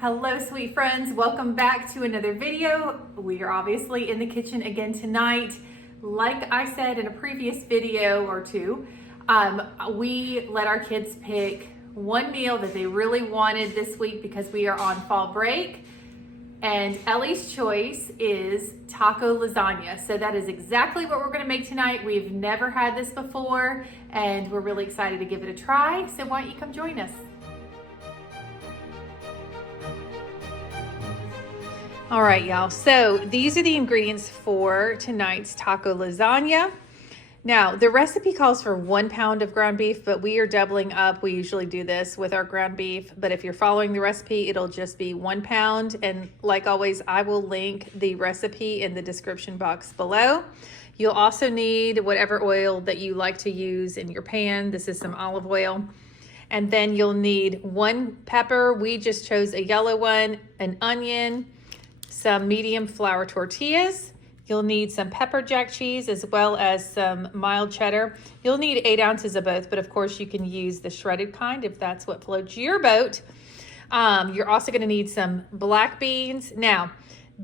Hello, sweet friends. Welcome back to another video. We are obviously in the kitchen again tonight. Like I said in a previous video or two, we let our kids pick one meal that they really wanted this week because we are on fall break. And Ellie's choice is taco lasagna. So that is exactly what we're gonna make tonight. We've never had this before and we're really excited to give it a try. So why don't you come join us? All right, y'all. So these are the ingredients for tonight's taco lasagna. Now, the recipe calls for 1 pound of ground beef, but we are doubling up. We usually do this with our ground beef, but if you're following the recipe, it'll just be 1 pound. And like always, I will link the recipe in the description box below. You'll also need whatever oil that you like to use in your pan. This is some olive oil. And then you'll need 1 pepper. We just chose a yellow one, an onion, some medium flour tortillas. You'll need some pepper jack cheese as well as some mild cheddar. You'll need 8 ounces of both, but of course you can use the shredded kind if that's what floats your boat. You're also gonna need some black beans. Now,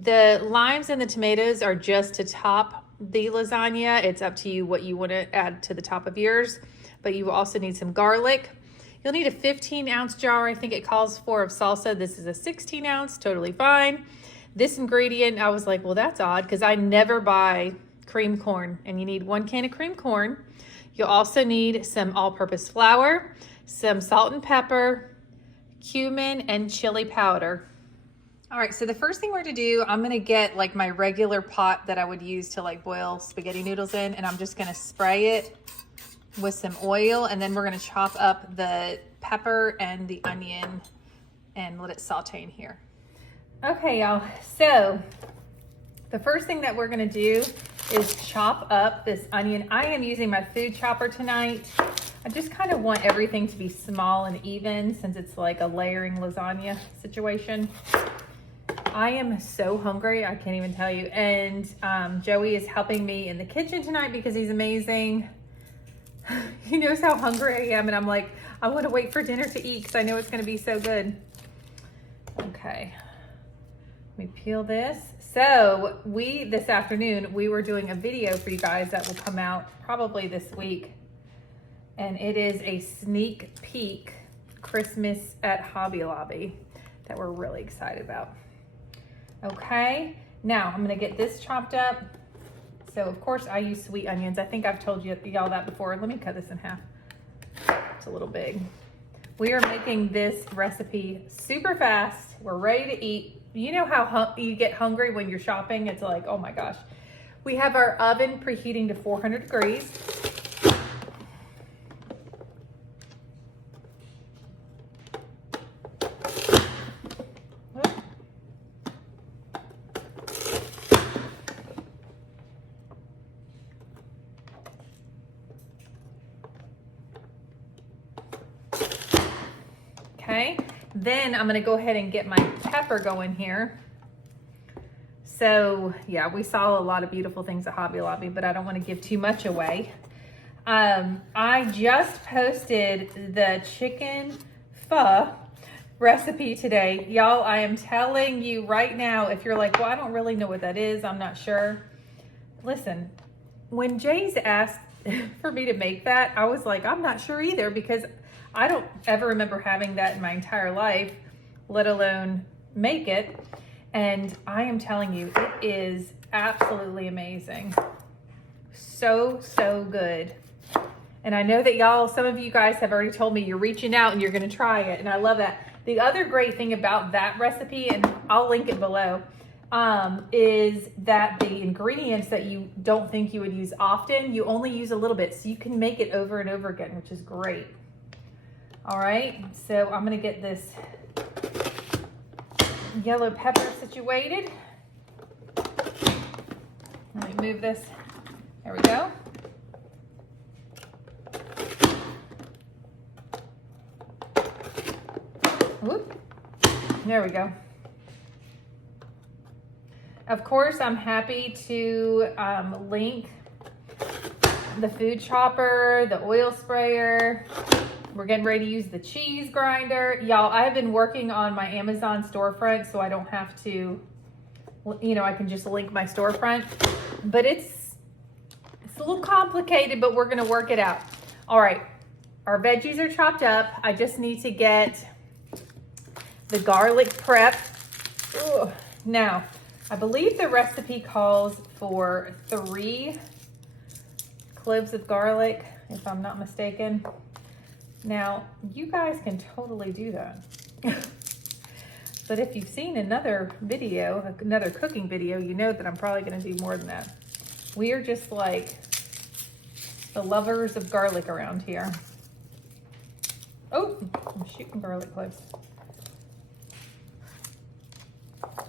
the limes and the tomatoes are just to top the lasagna. It's up to you what you wanna add to the top of yours, but you will also need some garlic. You'll need a 15-ounce jar, I think it calls for, of salsa. This is a 16 ounce, totally fine. This ingredient, I was like, well, that's odd because I never buy cream corn, and you need 1 can of cream corn. You'll also need some all-purpose flour, some salt and pepper, cumin, and chili powder. All right, so the first thing we're gonna do, I'm gonna get like my regular pot that I would use to like boil spaghetti noodles in, and I'm just gonna spray it with some oil, and then we're gonna chop up the pepper and the onion and let it saute in here. Okay, y'all, so the first thing that we're gonna do is chop up this onion. I am using my food chopper tonight. I just kind of want everything to be small and even since it's like a layering lasagna situation. I am so hungry, I can't even tell you. And Joey is helping me in the kitchen tonight because he's amazing. He knows how hungry I am, and I'm like, I wanna wait for dinner to eat because I know it's gonna be so good. Okay. Let me peel this. So this afternoon, we were doing a video for you guys that will come out probably this week. And it is a sneak peek Christmas at Hobby Lobby that we're really excited about. Okay, now I'm gonna get this chopped up. So of course I use sweet onions. I think I've told y'all that before. Let me cut this in half. It's a little big. We are making this recipe super fast. We're ready to eat. You know how you get hungry when you're shopping? It's like, oh my gosh. We have our oven preheating to 400 degrees. Okay. Then I'm gonna go ahead and get my pepper going here. So yeah, we saw a lot of beautiful things at Hobby Lobby, but I don't want to give too much away. I just posted the chicken pho recipe today. Y'all, I am telling you right now, if you're like, well, I don't really know what that is, I'm not sure. Listen, when Jay's asked for me to make that, I was like, I'm not sure either because I don't ever remember having that in my entire life, let alone make it. And I am telling you, it is absolutely amazing. So, so good. And I know that y'all, some of you guys have already told me you're reaching out and you're gonna try it. And I love that. The other great thing about that recipe, and I'll link it below, is that the ingredients that you don't think you would use often, you only use a little bit. So you can make it over and over again, which is great. All right, so I'm gonna get this yellow pepper situated. Let me move this. There we go. Whoop. There we go. Of course, I'm happy to link the food chopper, the oil sprayer, We're getting ready to use the cheese grinder. Y'all, I have been working on my Amazon storefront so I don't have to, you know, I can just link my storefront. But it's a little complicated, but we're gonna work it out. All right, our veggies are chopped up. I just need to get the garlic prep. Ugh. Now, I believe the recipe calls for 3 cloves of garlic, if I'm not mistaken. Now, you guys can totally do that. But if you've seen another video, another cooking video, you know that I'm probably gonna do more than that. We are just like the lovers of garlic around here. Oh, I'm shooting garlic cloves.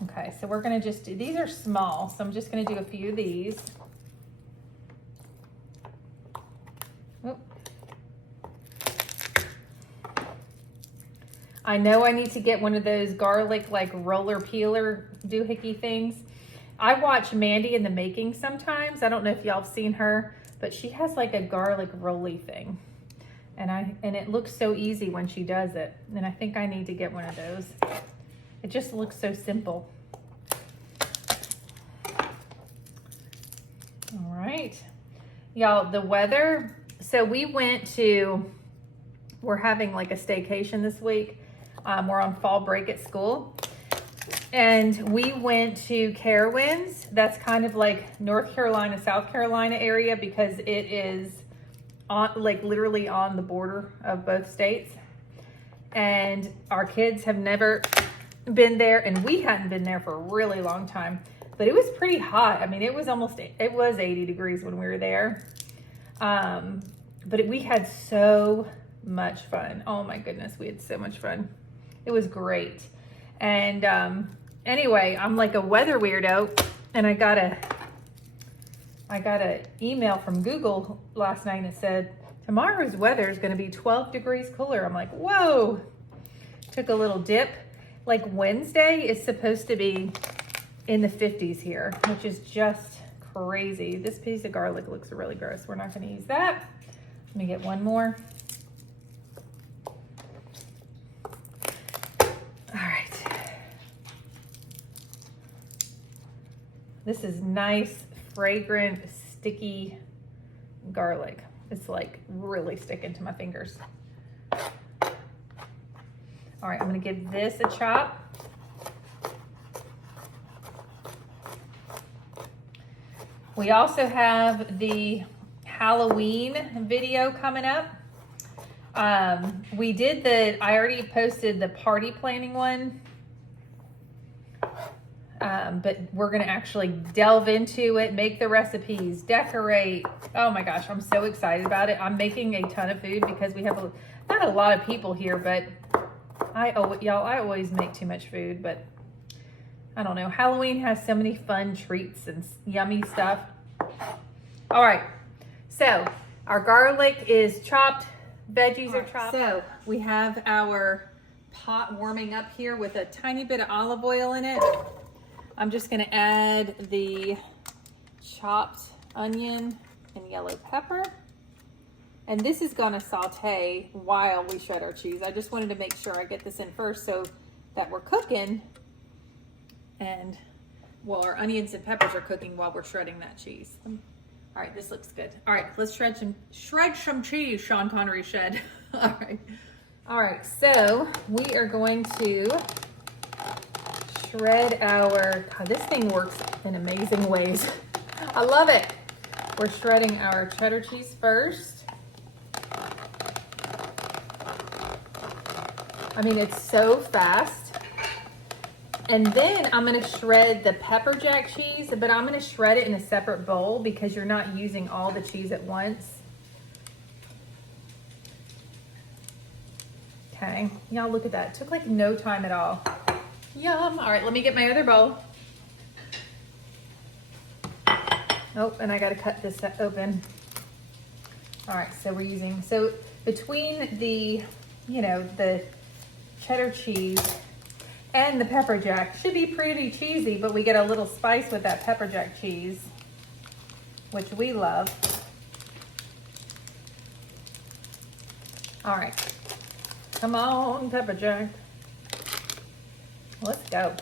Okay, so we're gonna just do, these are small, so I'm just gonna do a few of these. Oop. I know I need to get one of those garlic like roller peeler doohickey things. I watch Mandy in the Making sometimes. I don't know if y'all have seen her, but she has like a garlic rolly thing. And it looks so easy when she does it. And I think I need to get one of those. It just looks so simple. All right. Y'all, the weather. So we're having like a staycation this week. We're on fall break at school. And we went to Carowinds. That's kind of like North Carolina, South Carolina area because it is on, like literally on the border of both states. And our kids have never been there, and we hadn't been there for a really long time. But it was pretty hot. I mean, it was 80 degrees when we were there. But we had so much fun. Oh my goodness, we had so much fun. It was great. And anyway, I'm like a weather weirdo, and I got a email from Google last night and it said, tomorrow's weather is gonna be 12 degrees cooler. I'm like, whoa. Took a little dip. Like Wednesday is supposed to be in the 50s here, which is just crazy. This piece of garlic looks really gross. We're not gonna use that. Let me get one more. All right. This is nice, fragrant, sticky garlic. It's like really sticking to my fingers. All right, I'm gonna give this a chop. We also have the Halloween video coming up. I already posted the party planning one. But we're gonna actually delve into it, make the recipes, decorate. Oh my gosh, I'm so excited about it. I'm making a ton of food because we have not a lot of people here, but I always make too much food, but I don't know. Halloween has so many fun treats and yummy stuff. All right, so our garlic is chopped, veggies are chopped. So we have our pot warming up here with a tiny bit of olive oil in it. I'm just gonna add the chopped onion and yellow pepper. And this is gonna saute while we shred our cheese. I just wanted to make sure I get this in first so that we're cooking and while our onions and peppers are cooking while we're shredding that cheese. All right, this looks good. All right, let's shred some cheese, Sean Connery said. All right, so we are going to shred God, this thing works in amazing ways. I love it. We're shredding our cheddar cheese first. I mean, it's so fast. And then I'm gonna shred the pepper jack cheese, but I'm gonna shred it in a separate bowl because you're not using all the cheese at once. Okay, y'all look at that. It took like no time at all. Yum. All right, let me get my other bowl. Oh, and I gotta cut this open. All right, so so between the, the cheddar cheese and the pepper jack, should be pretty cheesy, but we get a little spice with that pepper jack cheese, which we love. All right, come on, Pepper Jack. Let's go.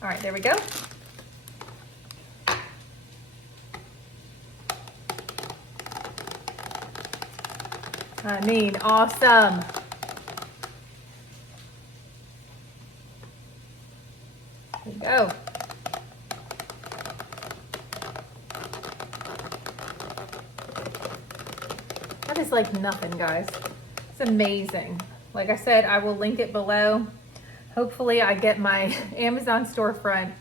All right, there we go. I mean, awesome. There we go. That is like nothing, guys. It's amazing. Like I said, I will link it below. Hopefully I get my Amazon storefront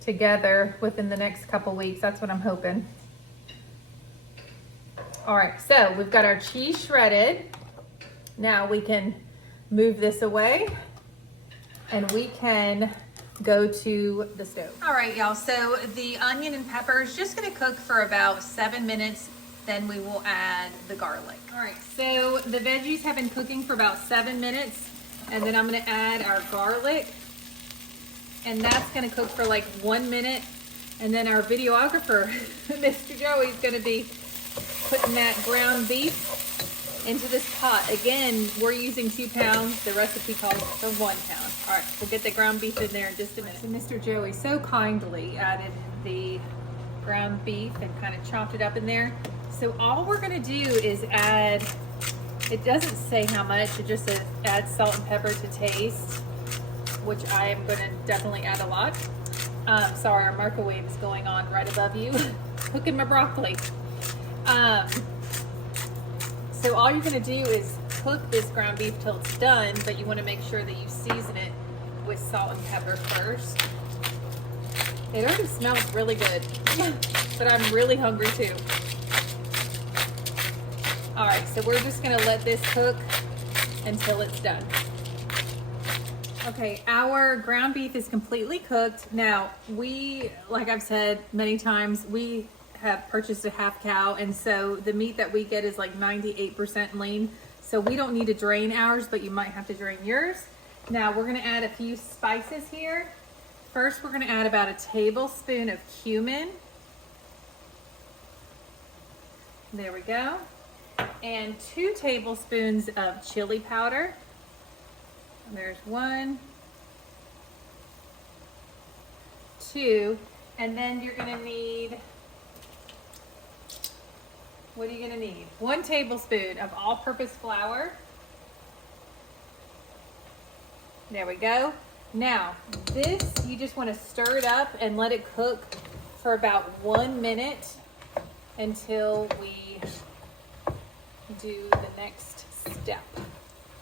together within the next couple weeks. That's what I'm hoping. All right, so we've got our cheese shredded. Now we can move this away and we can go to the stove. All right, y'all, so the onion and pepper is just gonna cook for about 7 minutes, then we will add the garlic. All right, so the veggies have been cooking for about 7 minutes, and then I'm gonna add our garlic, and that's gonna cook for like 1 minute, and then our videographer, Mr. Joey's gonna be putting that ground beef into this pot. Again, we're using 2 pounds. The recipe calls for 1 pound. All right, we'll get the ground beef in there in just a minute. So Mr. Joey so kindly added the ground beef and kind of chopped it up in there. So all we're gonna do is add, it doesn't say how much, it just says add salt and pepper to taste, which I am gonna definitely add a lot. Sorry, our microwave is going on right above you, cooking my broccoli. So all you're gonna do is cook this ground beef till it's done, but you wanna make sure that you season it with salt and pepper first. It already smells really good, but I'm really hungry too. All right, so we're just gonna let this cook until it's done. Okay, our ground beef is completely cooked. Now, like I've said many times, we have purchased a half cow, and so the meat that we get is like 98% lean. So we don't need to drain ours, but you might have to drain yours. Now we're gonna add a few spices here. First, we're gonna add about a tablespoon of cumin. There we go. And 2 tablespoons of chili powder. There's 1, 2, and then you're gonna need, what are you gonna need? 1 tablespoon of all-purpose flour. There we go. Now, this, you just wanna stir it up and let it cook for about 1 minute until we do the next step.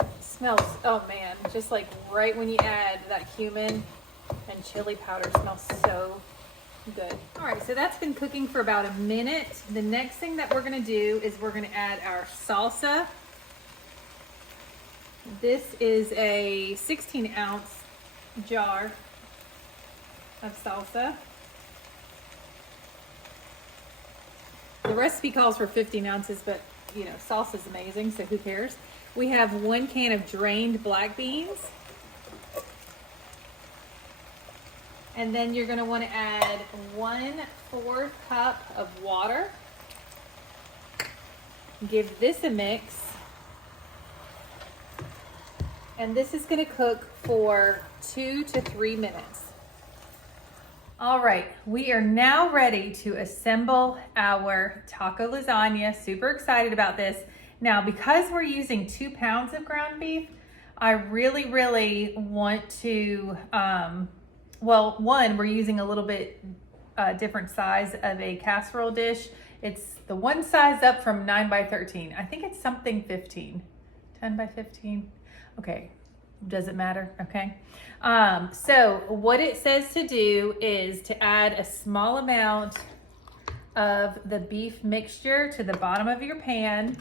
It smells, oh man, just like right when you add that cumin and chili powder, smells so good. All right, so that's been cooking for about a minute. The next thing that we're gonna do is we're gonna add our salsa. This is a 16-ounce jar of salsa. The recipe calls for 15 ounces, but you know, salsa is amazing, so who cares? We have 1 can of drained black beans. And then you're gonna wanna add 1/4 cup of water. Give this a mix. And this is gonna cook for 2 to 3 minutes. All right, we are now ready to assemble our taco lasagna. Super excited about this. Now, because we're using 2 pounds of ground beef, I really want to, well, one, we're using a little bit different size of a casserole dish. It's the one size up from 9 by 13. I think it's something 15, 10 by 15. Okay, doesn't matter, okay? So what it says to do is to add a small amount of the beef mixture to the bottom of your pan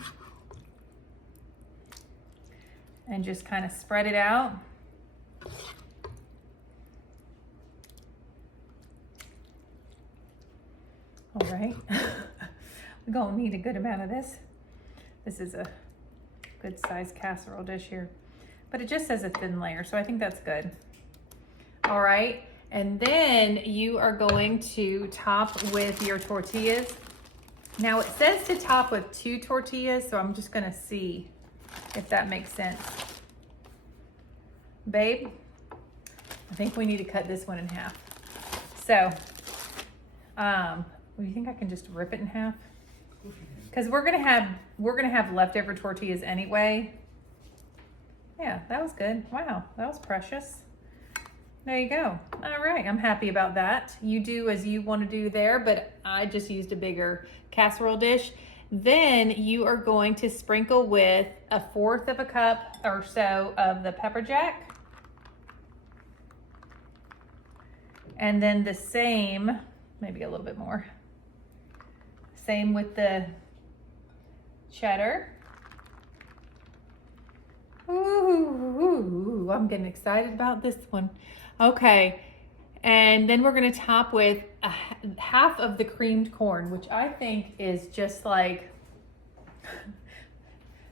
and just kind of spread it out. All right, we're gonna need a good amount of this. This is a good sized casserole dish here, but it just says a thin layer, so I think that's good. All right, and then you are going to top with your tortillas. Now it says to top with 2 tortillas, so I'm just gonna see if that makes sense. Babe, I think we need to cut this one in half. So, do you think I can just rip it in half? Because we're gonna have leftover tortillas anyway. Yeah, that was good. Wow, that was precious. There you go. All right, I'm happy about that. You do as you want to do there, but I just used a bigger casserole dish. Then you are going to sprinkle with 1/4 of a cup or so of the pepper jack. And then the same, maybe a little bit more. Same with the cheddar. Ooh, I'm getting excited about this one. Okay, and then we're gonna top with half of the creamed corn, which I think is just like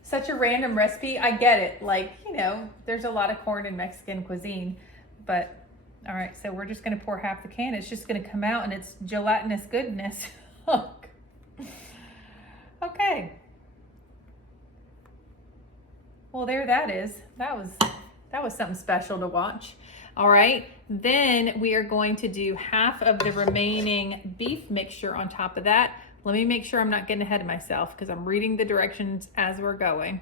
such a random recipe. I get it, like, you know, there's a lot of corn in Mexican cuisine, but all right, so we're just gonna pour half the can. It's just gonna come out and it's gelatinous goodness. Okay. Well, there that is. That was something special to watch. All right, then we are going to do half of the remaining beef mixture on top of that. Let me make sure I'm not getting ahead of myself because I'm reading the directions as we're going.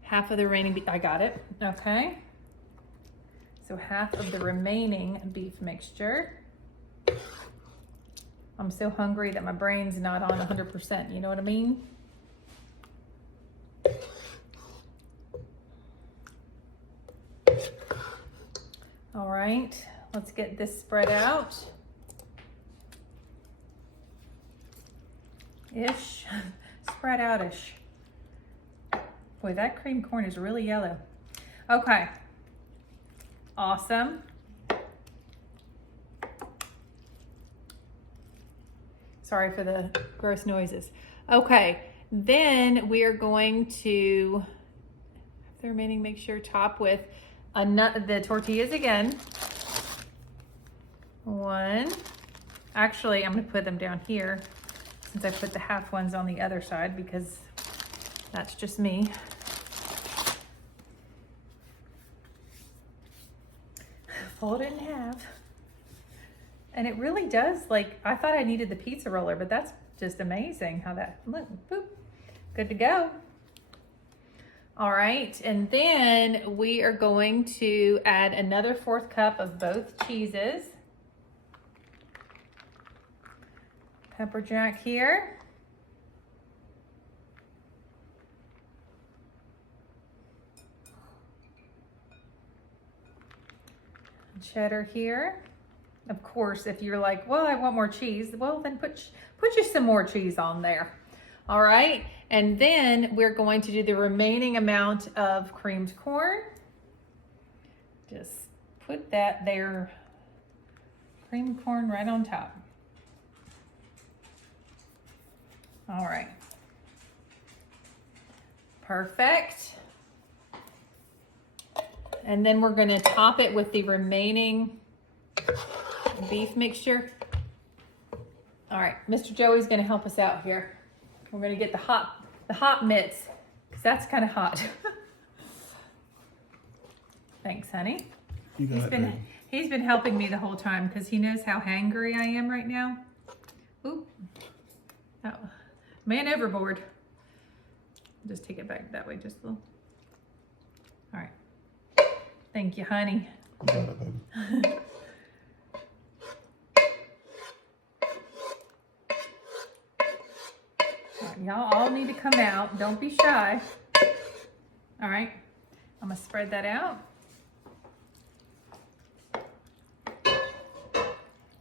Half of the remaining beef, I got it, okay. So half of the remaining beef mixture. I'm so hungry that my brain's not on 100%, you know what I mean? All right, let's get this spread out. Spread out-ish. Boy, that cream corn is really yellow. Okay, awesome. Sorry for the gross noises. Okay, then we are going to, the remaining, make sure top with the tortillas again. One. Actually, I'm gonna put them down here since I put the half ones on the other side because that's just me. Fold it in half. And it really does, like, I thought I needed the pizza roller, but that's just amazing how that, look, boop, good to go. All right, and then we are going to add another 1/4 cup of both cheeses. Pepper jack here. Cheddar here. Of course, if you're like, well, I want more cheese, well, then put you some more cheese on there. All right, and then we're going to do the remaining amount of creamed corn. Just put that there, creamed corn right on top. All right, perfect. And then we're gonna top it with the remaining beef mixture. All right, Mr. Joey's gonna help us out here. We're gonna get the hot mitts, because that's kind of hot. Thanks, honey. You got it, he's been helping me the whole time because he knows how hangry I am right now. Oop. Oh, man overboard. Just take it back that way just a little. All right. Thank you, honey. You got it, baby. Y'all all need to come out. Don't be shy. All right, I'm gonna spread that out.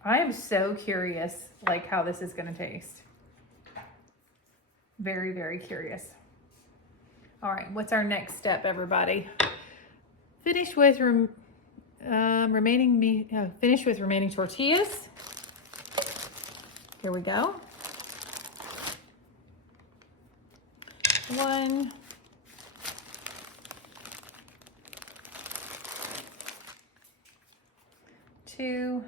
I am so curious, like, how this is gonna taste. Very, very curious. All right, what's our next step, everybody? Finish with remaining tortillas. Here we go. 1, 2,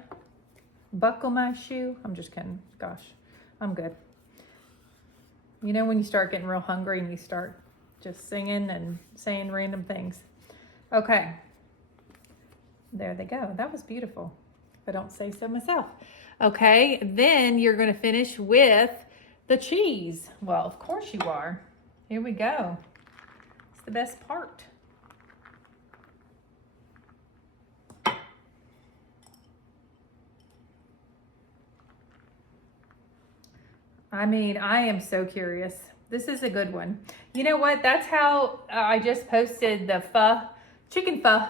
buckle my shoe. I'm just kidding. Gosh, I'm good. You know when you start getting real hungry and you start just singing and saying random things. Okay. There they go. That was beautiful, if I don't say so myself. Okay, then you're going to finish with the cheese. Well, of course you are. Here we go. It's the best part. I mean, I am so curious. This is a good one. You know what? That's how I just posted the chicken pho.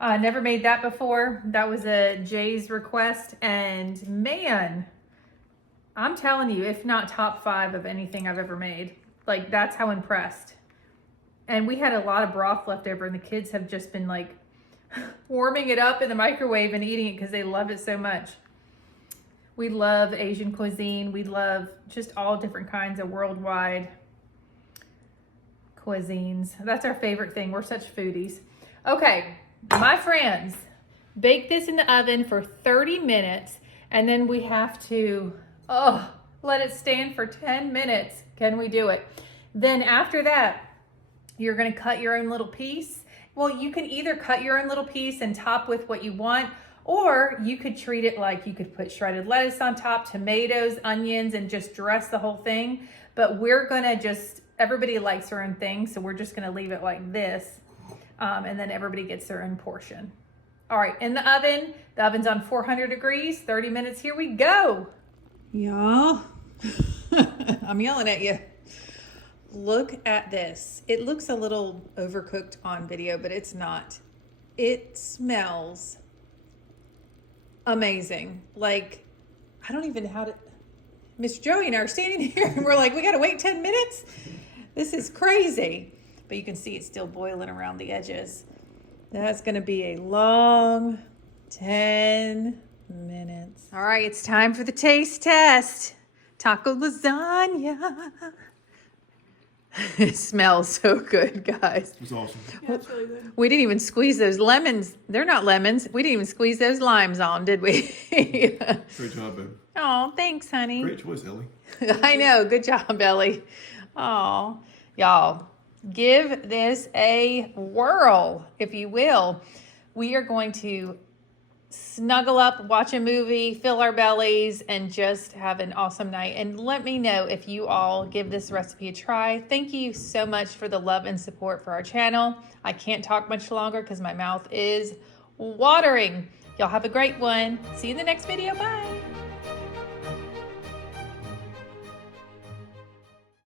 Never made that before. That was a Jay's request. And man, I'm telling you, if not top 5 of anything I've ever made. Like, that's how impressed. And we had a lot of broth left over, and the kids have just been like warming it up in the microwave and eating it because they love it so much. We love Asian cuisine. We love just all different kinds of worldwide cuisines. That's our favorite thing. We're such foodies. Okay, my friends, bake this in the oven for 30 minutes, and then we have to, let it stand for 10 minutes. Can we do it? Then after that, you're gonna cut your own little piece. Well, you can either cut your own little piece and top with what you want, or you could treat it like you could put shredded lettuce on top, tomatoes, onions, and just dress the whole thing. But we're gonna everybody likes their own thing, so we're just gonna leave it like this. And then everybody gets their own portion. All right, in the oven. The oven's on 400 degrees, 30 minutes. Here we go. Y'all, I'm yelling at you. Look at this. It looks a little overcooked on video, but it's not. It smells amazing. Like, I don't even know how to. Mr. Joey and I are standing here and we're like, we got to wait 10 minutes. This is crazy. But you can see it's still boiling around the edges. That's going to be a long 10 minutes. All right, it's time for the taste test. Taco lasagna. It smells so good, guys. It's awesome. Yeah, it's really good. We didn't even squeeze those lemons. They're not lemons. We didn't even squeeze those limes on, did we? Great job, babe. Oh, thanks, honey. Great choice, Ellie. I know. Good job, Ellie. Oh, y'all, give this a whirl, if you will. We are going to snuggle up, watch a movie, fill our bellies, and just have an awesome night. And let me know if you all give this recipe a try. Thank you so much for the love and support for our channel. I can't talk much longer because my mouth is watering. Y'all have a great one. See you in the next video. Bye.